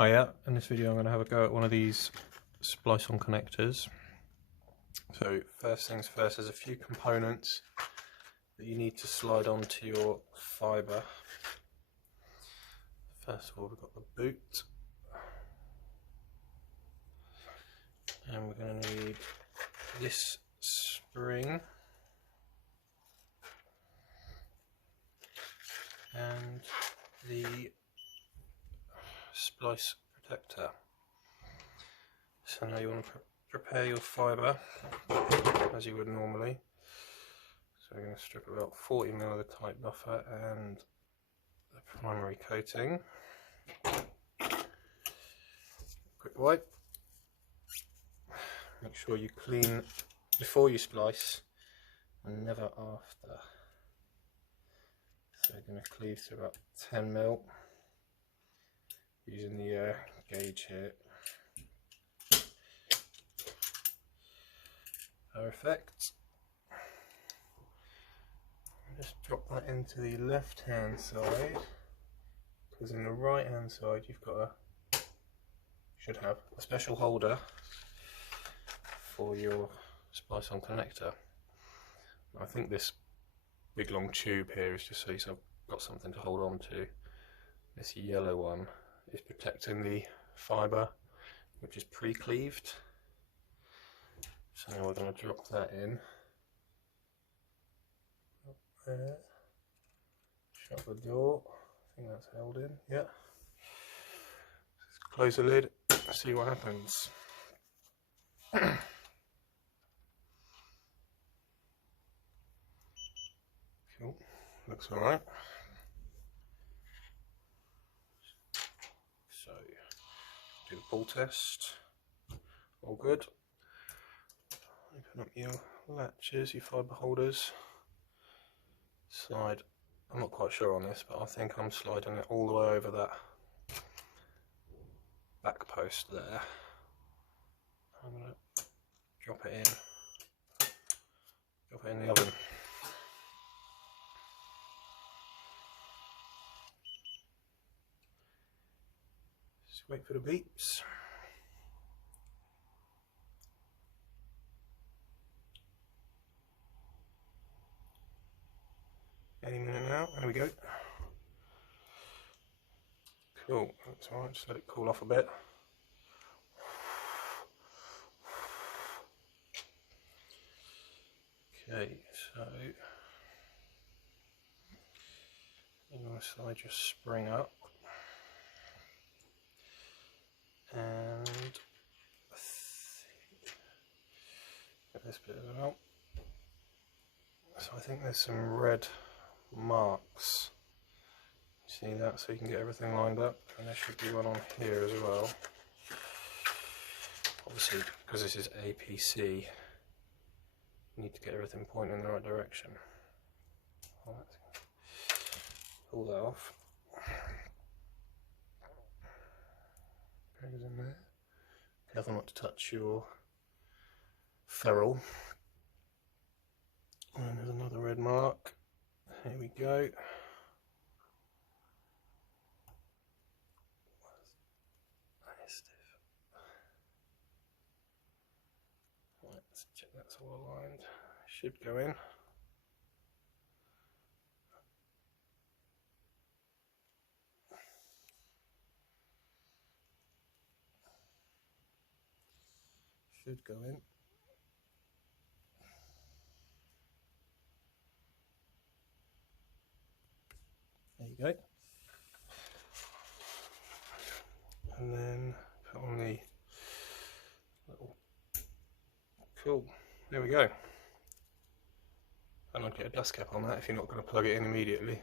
Oh yeah, in this video I'm going to have a go at one of these splice on connectors. So first things first, there's a few components that you need to slide onto your fibre. First of all, we've got the boot, and we're going to need this spring and the splice protector. So now you want to prepare your fibre as you would normally. So we're going to strip about 40ml of the tight buffer and the primary coating. Quick wipe. Make sure you clean before you splice and never after. So we're going to cleave to about 10ml using the gauge here. Perfect. Just drop that into the left hand side, because in the right hand side you've got should have a special holder for your splice on connector. I think this big long tube here is just so you've got something to hold on to. This yellow one is protecting the fibre, which is pre-cleaved. So now we're going to drop that in. Up there. Shut the door. I think that's held in. Yeah. Let's close the lid. See what happens. Cool. Looks alright. So, do the pull test. All good. Open up your latches, your fibre holders. Slide, I'm not quite sure on this, but I think I'm sliding it all the way over that back post there. I'm going to drop it in the oven. Just wait for the beeps. Any minute now, there we go. Cool, that's alright, just let it cool off a bit. Okay, so you want to slide your spring up, and get this bit as well. So I think there's some red marks. See that? So you can get everything lined up, and there should be one on here as well. Obviously, because this is APC, you need to get everything pointing in the right direction. Pull that off. Goes in there. Careful not to touch your ferrule. And there's another red mark. Here we go. Right, let's check that's all aligned. Should go in. Should go in. There you go. And then put on the little, cool, there we go. And I'd get a dust cap on that if you're not going to plug it in immediately.